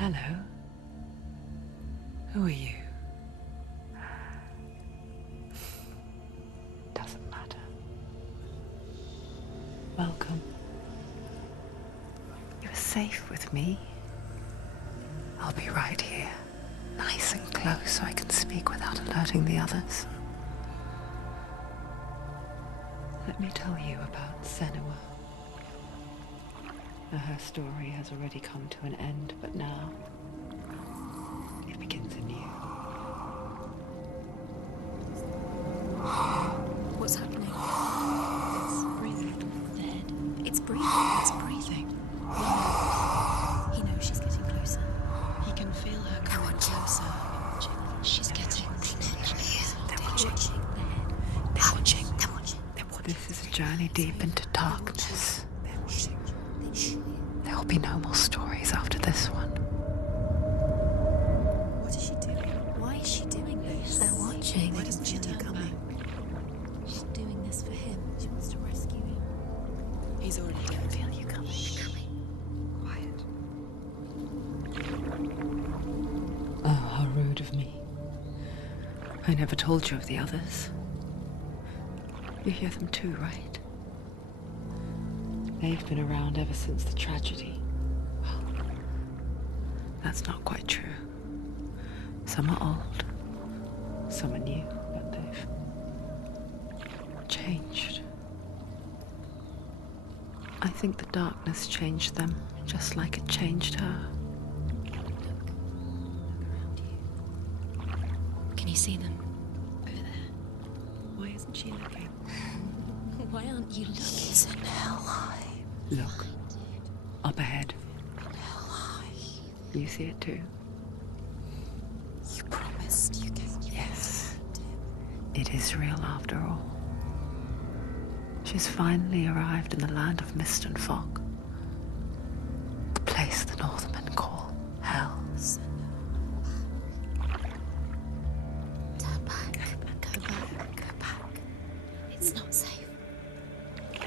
Hello. Who are you? Doesn't matter. Welcome. You're safe with me. I'll be right here, nice and close so I can speak without alerting the others. Let me tell you about Senua. Her story has already come to an end, but now it begins anew. What's happening? It's breathing. Dead. It's breathing. It's breathing. He knows she's getting closer. He can feel her coming closer. She's getting closer. They're watching. They're watching. They're watching. This is a journey deep into darkness. They're watching. There will be no more stories after this one. What is she doing? Why is she doing this? They're watching. Why doesn't she turn coming? She's doing this for him. She wants to rescue him. He's already dead. I feel you coming. Quiet. Oh, how rude of me. I never told you of the others. You hear them too, right? They've been around ever since the tragedy. Well, that's not quite true. Some are old, some are new, but they've changed. I think the darkness changed them, just like it changed her. Look around you. Can you see them? Over there. Why isn't she looking? Why aren't you looking? He's in hell high. Look, up ahead. In hell high. You see it too? You promised you gave me. Yes. It is real after all. She's finally arrived in the land of mist and fog. The place the Northmen call Hell. Turn back. Go back. Go back. It's not safe. Go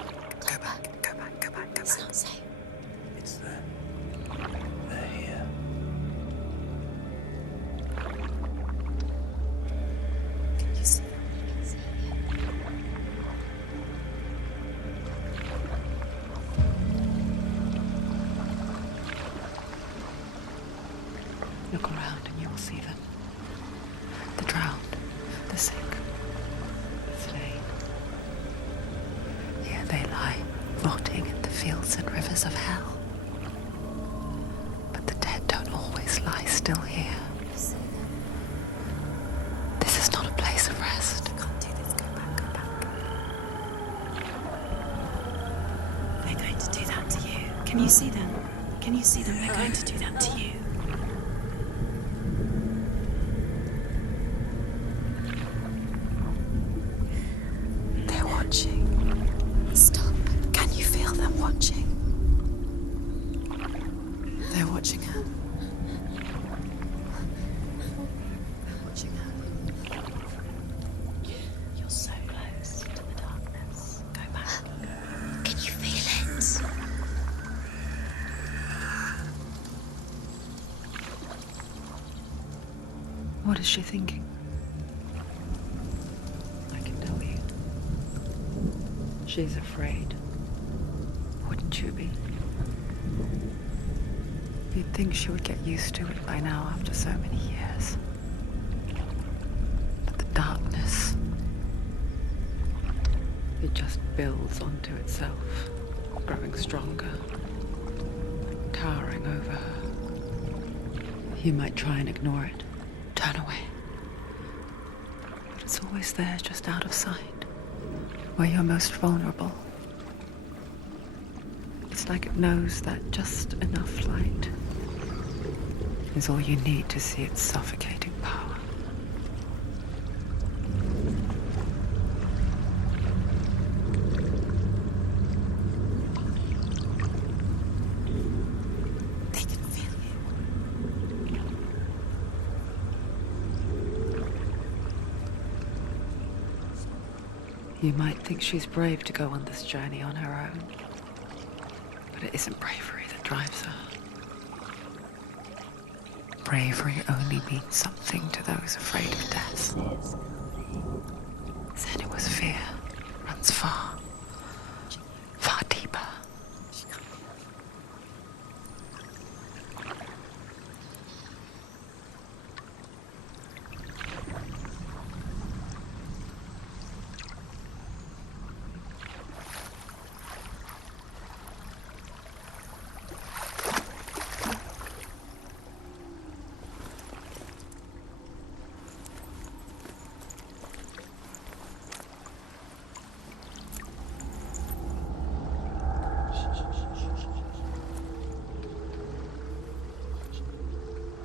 back, go back, go back, go It's back. not safe. It's there. They're here. Can you see them? I can see you. Look around and you will see them. The drowned, the sick, the slain. Here they lie, rotting in the fields and rivers of hell. But the dead don't always lie still here. You see them? This is not a place of rest. You can't do this. Go back. Go back. They're going to do that to you. Can you see them? Can you see them? They're going to do that to you. They're watching. Stop. Can you feel them watching? They're watching her. They're watching her. You're so close to the darkness. Go back. Can you feel it? What is she thinking? I can tell you. She's afraid. Wouldn't you be? You'd think she would get used to it by now after so many years. But the darkness, it just builds onto itself, growing stronger, towering over her. You might try and ignore it, turn away. But it's always there, just out of sight, where you're most vulnerable. It's like it knows that just enough light is all you need to see its suffocating power. They can feel you. You might think she's brave to go on this journey on her own, but it isn't bravery that drives her. Bravery only means something to those afraid of death. Senua's fear runs far, far deeper.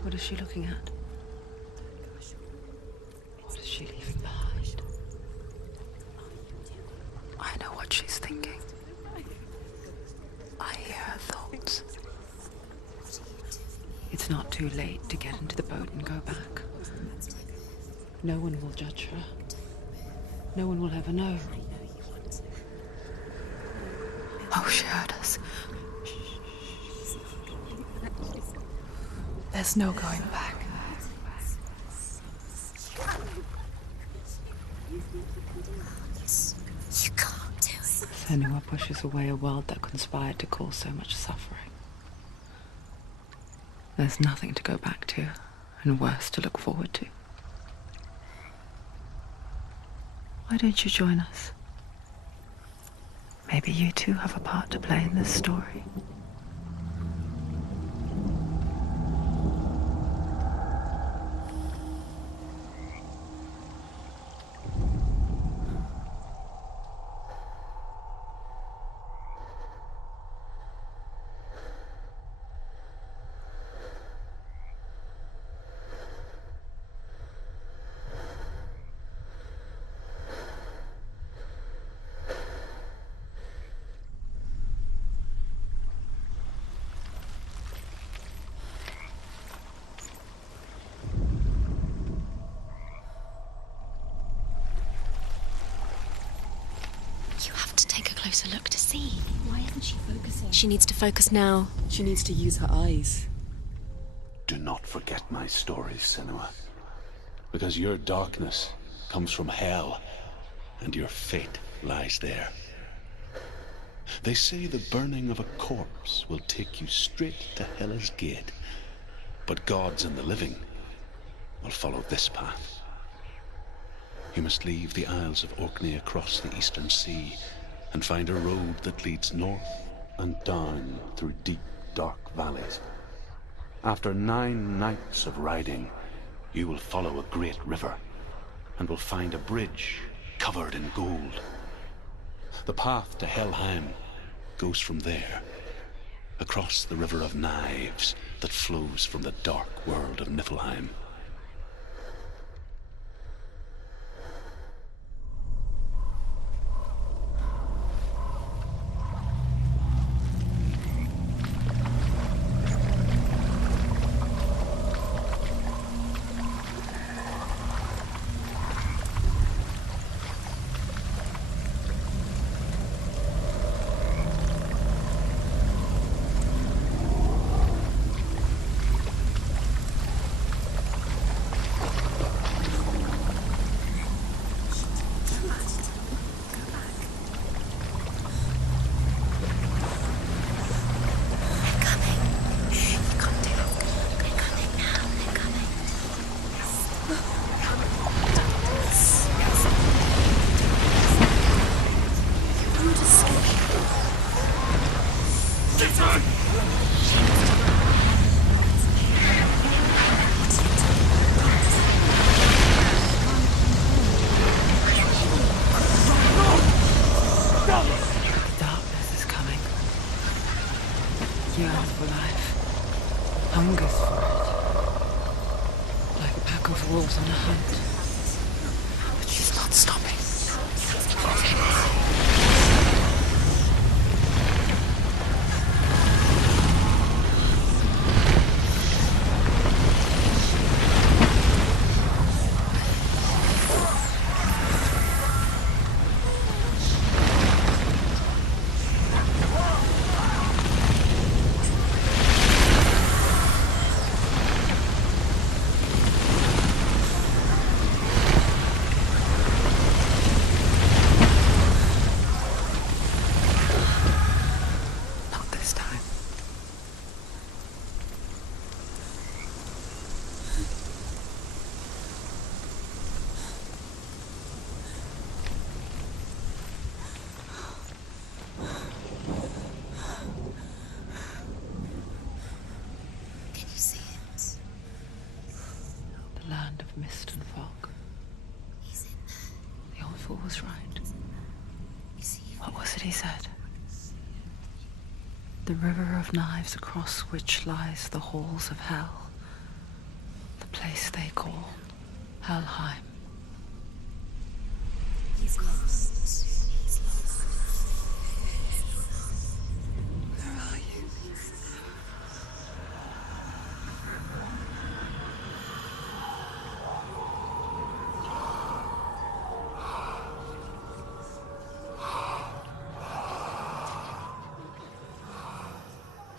What is she looking at? What is she leaving behind? I know what she's thinking. I hear her thoughts. It's not too late to get into the boat and go back. No one will judge her. No one will ever know. Oh, she heard us. There's no going back. You can't do it. Senua pushes away a world that conspired to cause so much suffering. There's nothing to go back to, and worse to look forward to. Why don't you join us? Maybe you too have a part to play in this story. You have to take a closer look to see. Why isn't she focusing? She needs to focus now. She needs to use her eyes. Do not forget my stories, Senua. Because your darkness comes from hell, and your fate lies there. They say the burning of a corpse will take you straight to Hela's gate, but gods and the living will follow this path. You must leave the Isles of Orkney across the eastern sea and find a road that leads north and down through deep, dark valleys. After 9 nights of riding, you will follow a great river and will find a bridge covered in gold. The path to Helheim goes from there, across the river of knives that flows from the dark world of Niflheim. Darkness is coming. Yearns for life. Hungers for it. Like a pack of wolves on a hunt. But she's not stopping. land of mist and fog. He's in there. The old fool was right. You see him? What was it he said? The river of knives across which lies the halls of hell. The place they call Helheim. He's lost. He's lost. Where are you?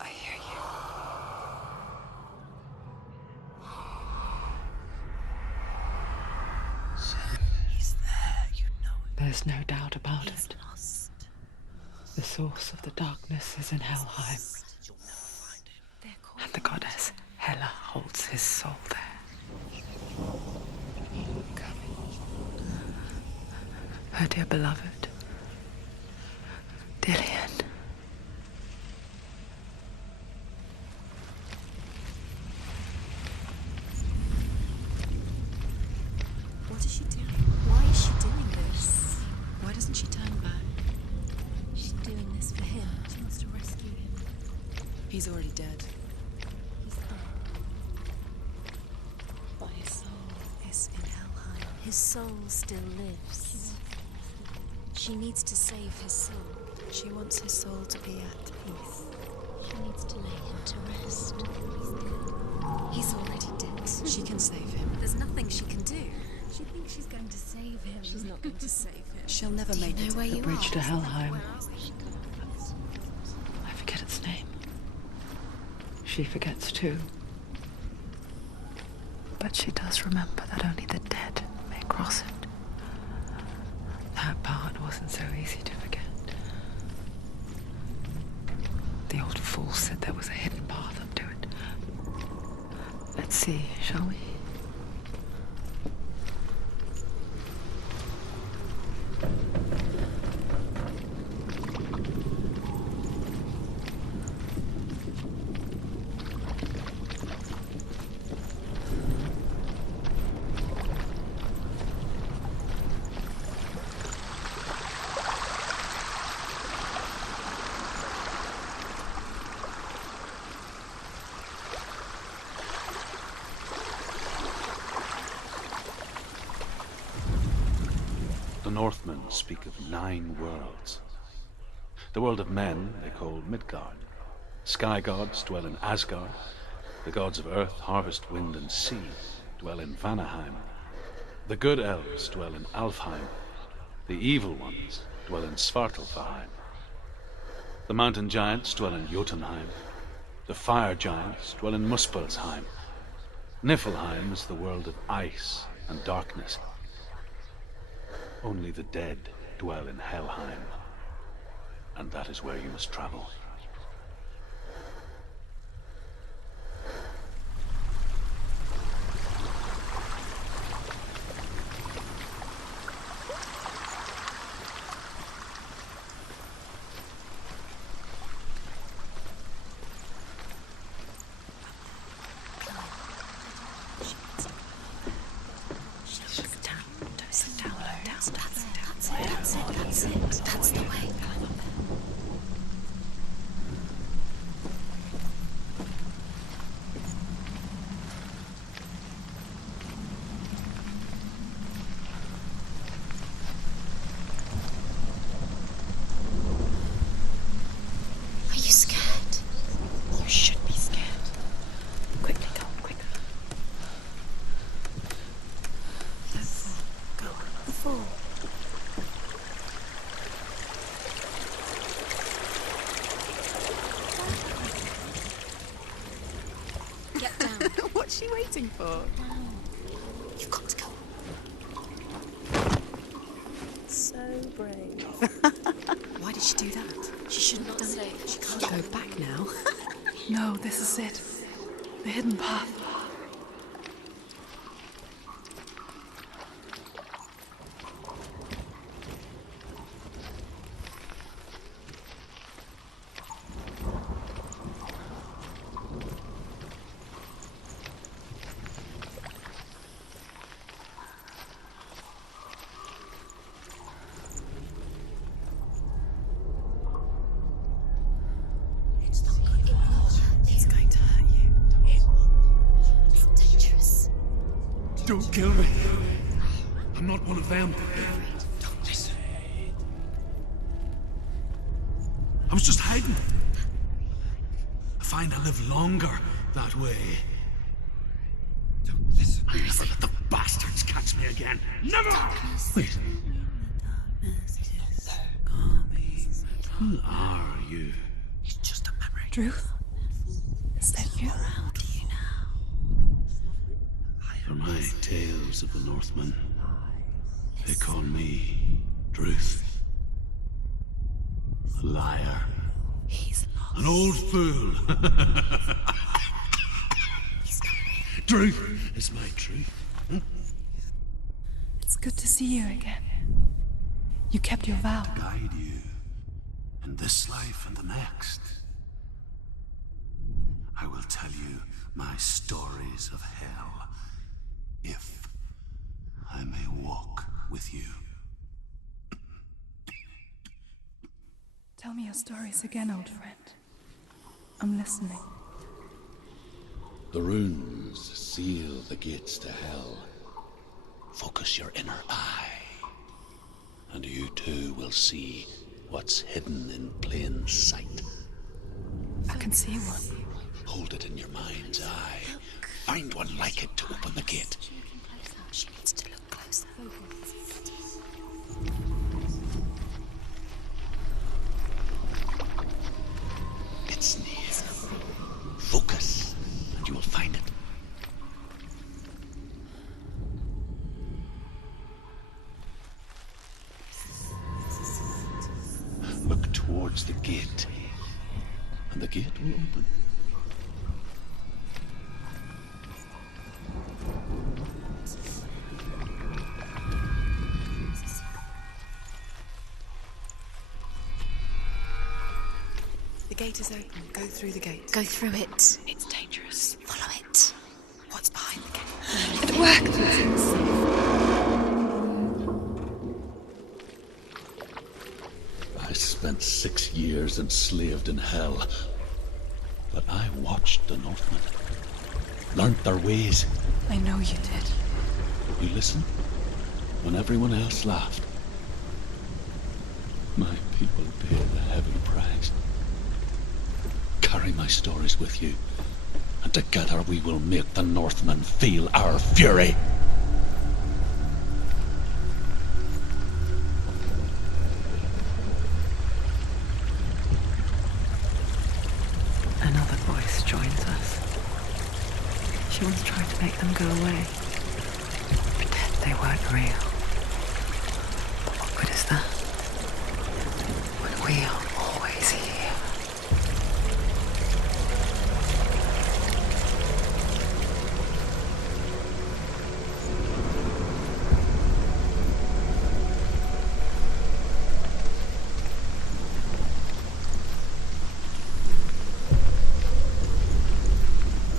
I hear you. He's there. You know it. There's no doubt about He's it. lost. The source of the darkness is in Helheim, You'll never find him. They're called and the goddess Hela holds his soul there. Her dear beloved, Dillian. What is she doing? Why is she doing this? Why doesn't she turn back? She's doing this for him. She wants to rescue him. He's already dead. He's there. But his soul. Is in Helheim. His soul still lives. She needs to save his soul. She wants his soul to be at peace. She needs to lay him to rest. He's already dead. She can save him. There's nothing she can do. She thinks she's going to save him. She's not going to save him. She'll never make it. where The bridge to Helheim. Where are we? I forget its name. She forgets too. But she does remember that only the dead may cross it. That part wasn't so easy to forget. The old fool said there was a hidden path up to it. Let's see, shall we? The Northmen speak of 9 worlds. The world of men they call Midgard. Sky gods dwell in Asgard. The gods of earth, harvest, wind, and sea dwell in Vanaheim. The good elves dwell in Alfheim. The evil ones dwell in Svartalfheim. The mountain giants dwell in Jotunheim. The fire giants dwell in Muspelheim. Niflheim is the world of ice and darkness. Only the dead dwell in Helheim, and that is where you must travel. That's the way. Are you scared? You should be scared. Quickly, go, quicker. Let's go. The fall. Get down. What's she waiting for? You've got to go. So brave. Why did she do that? She shouldn't have done it. She can't Go back now. No, this is it. The hidden path. Don't kill me. I'm not one of them. Don't listen. I was just hiding. I find I live longer that way. Don't listen. I'll never let the bastards catch me again. Never! Wait. Who are you? It's just a memory. Druth? Is that you? How do you now? For my tales of the Northmen, they call me Druth. A liar. He's lost. An old fool. He's coming. Truth is my truth. It's good to see you again. You kept your vow. Guide you in this life and the next. I will tell you my stories of hell, if I may walk with you. Tell me your stories again, old friend. I'm listening. The runes seal the gates to hell. Focus your inner eye, and you too will see what's hidden in plain sight. I can see one. Hold it in your mind's eye. Find one like it to open the gate. She needs to look closer. It's near. Focus, and you will find it. Look towards the gate, and the gate will open. The gate is open. Go through the gate. Go through it. It's dangerous. Follow it. What's behind the gate? It worked. I spent 6 years enslaved in hell, but I watched the Northmen, learnt their ways. I know you did. You listened when everyone else laughed. My people paid a heavy price. Carry my stories with you, and together we will make the Northmen feel our fury. Another voice joins us. She once tried to make them go away. Pretend they weren't real. But what good is that? When we are always here.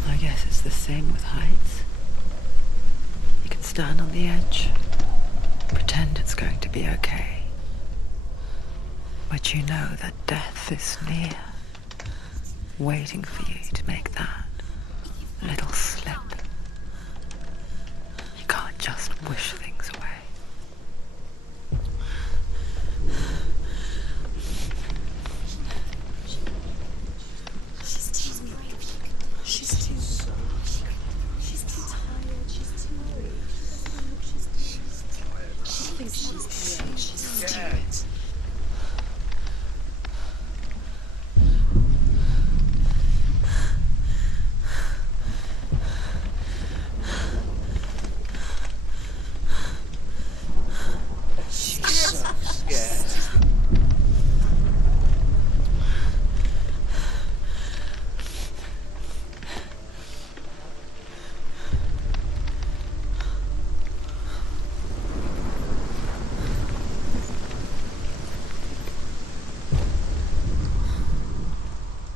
I guess it's the same with heights. You can stand on the edge, pretend it's going to be okay. But you know that death is near, waiting for you to make that little slip. You can't just wish things away. She's too tired. She's too weak. She thinks she's brave. She's stupid.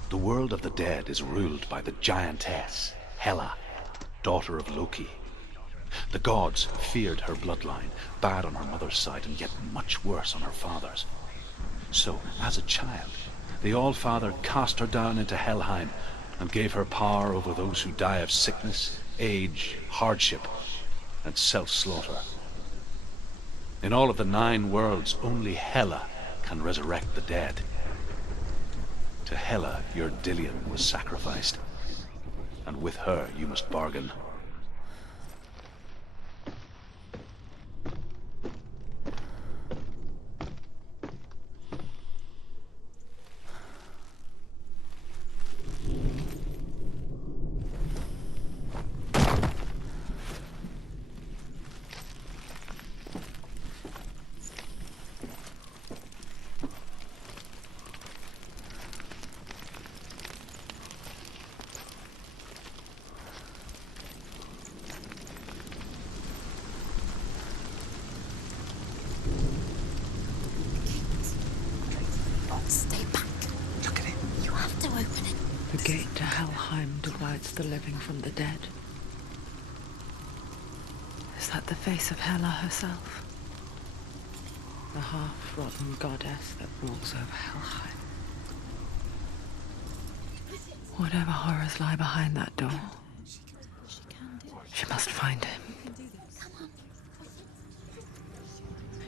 The world of the dead is ruled by the giantess, Hela, daughter of Loki. The gods feared her bloodline, bad on her mother's side and yet much worse on her father's. So, as a child, the All-Father cast her down into Helheim and gave her power over those who die of sickness, age, hardship, and self-slaughter. In all of the 9 worlds, only Hela can resurrect the dead. To Hela, your Dillion was sacrificed, and with her you must bargain. Stay back. Look at it. You have to open it. The gate to Helheim divides the living from the dead. Is that the face of Hela herself? The half-rotten goddess that walks over Helheim. Whatever horrors lie behind that door, she must find him.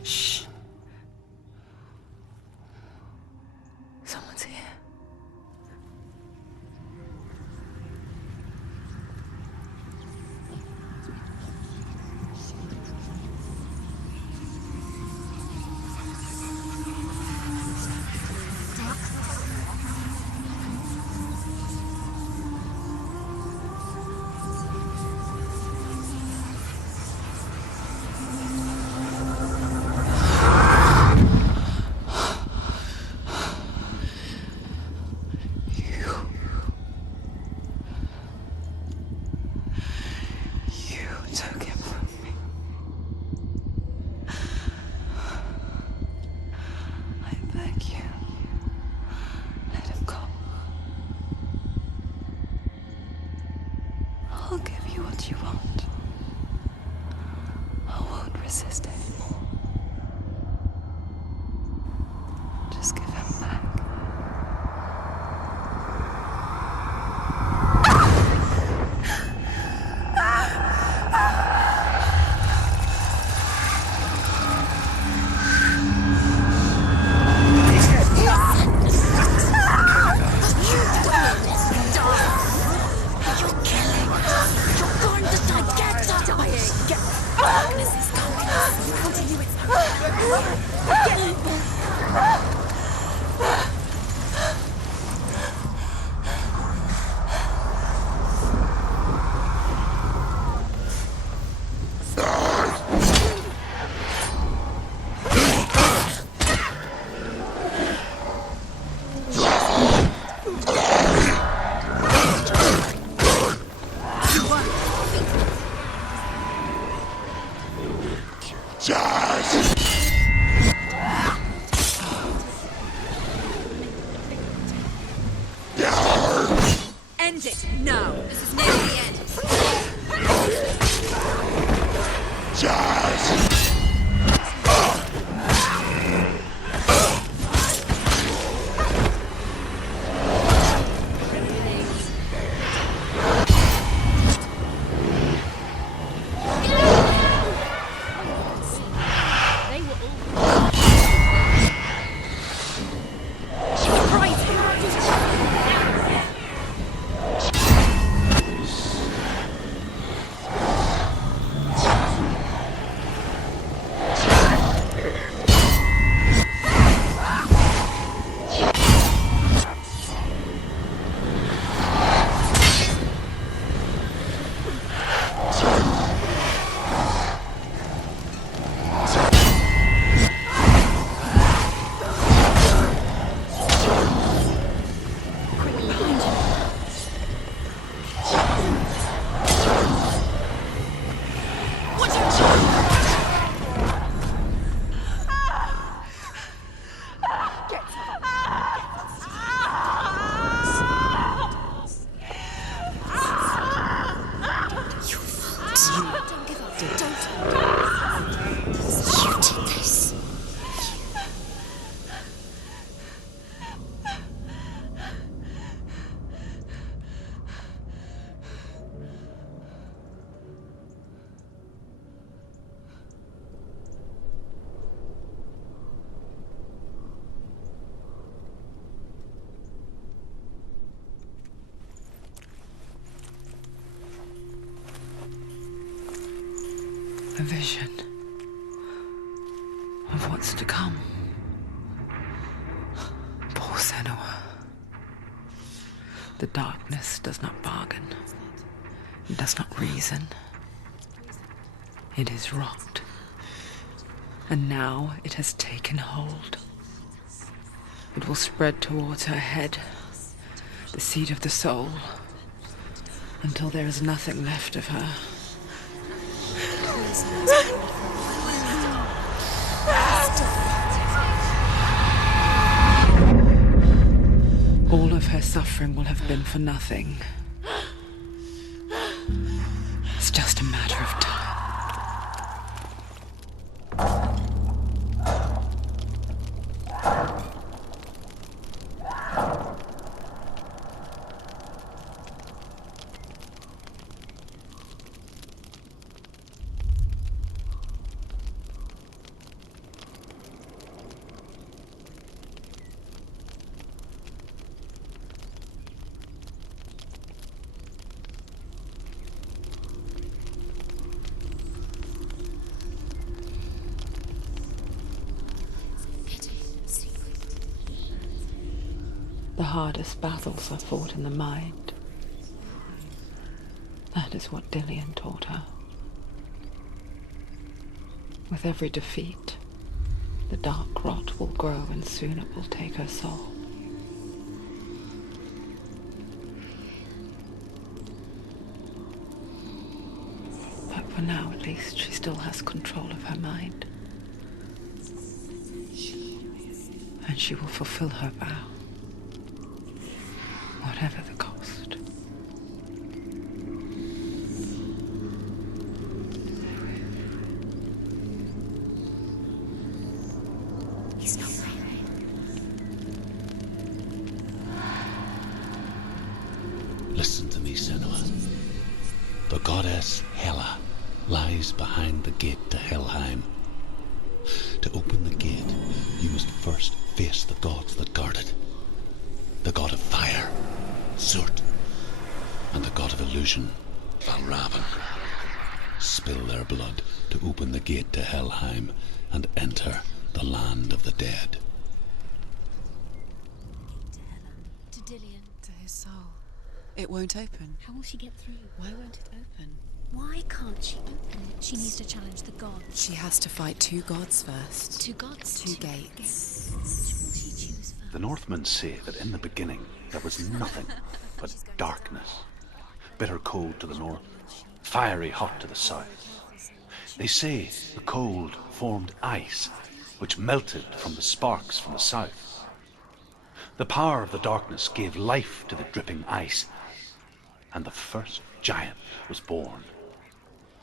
Shh. Someone's here. Took him from me. I beg you, let him go. I'll give you what you want. I won't resist anymore. Just give him back. End it now. This is near the end. A vision of what's to come. Poor Senua. The darkness does not bargain. It does not reason. It is wrought. And now it has taken hold. It will spread towards her head, the seat of the soul, until there is nothing left of her. All of her suffering will have been for nothing. It's just a matter of time. The hardest battles are fought in the mind. That is what Dillian taught her. With every defeat, the dark rot will grow and soon it will take her soul. But for now, at least, she still has control of her mind. And she will fulfill her vow. Whatever the cost. He's not there. Listen to me, Senua. The goddess Hela lies behind the gate to Helheim. To open the gate, you must first face the gods that guard it. The god of fire, Surt, and the god of illusion, Valravan. Spill their blood to open the gate to Helheim and enter the land of the dead. To Dillian. To his soul. It won't open. How will she get through? Why won't it open? Why can't she open? She needs to challenge the gods. She has to fight two gods first. Two gods? Two gates. Which will she choose first? The Northmen say that in the beginning there was nothing but darkness. Bitter cold to the north, fiery hot to the south. They say the cold formed ice, which melted from the sparks from the south. The power of the darkness gave life to the dripping ice, and the first giant was born,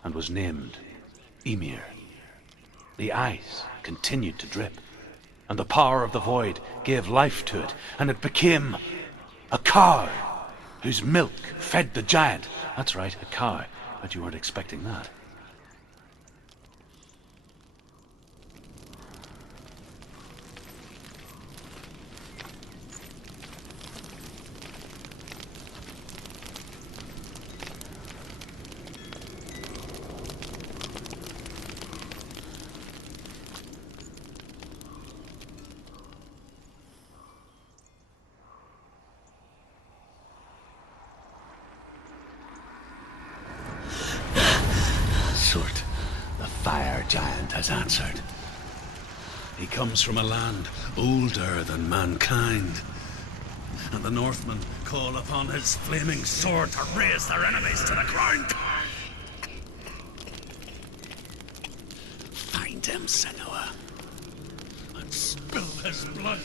and was named Ymir. The ice continued to drip, and the power of the void gave life to it, and it became a cow, whose milk fed the giant. That's right, a cow. But you weren't expecting that. Surt, the fire giant, has answered. He comes from a land older than mankind, and the Northmen call upon his flaming sword to raze their enemies to the ground. Find him, Senua, and spill his blood.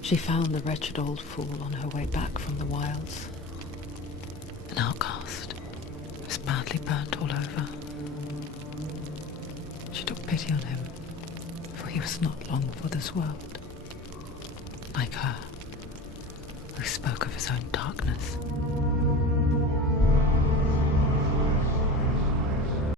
She found the wretched old fool on her way back from the wilds. An outcast, who was badly burnt all over. She took pity on him, for he was not long for this world. Like her, who spoke of his own darkness.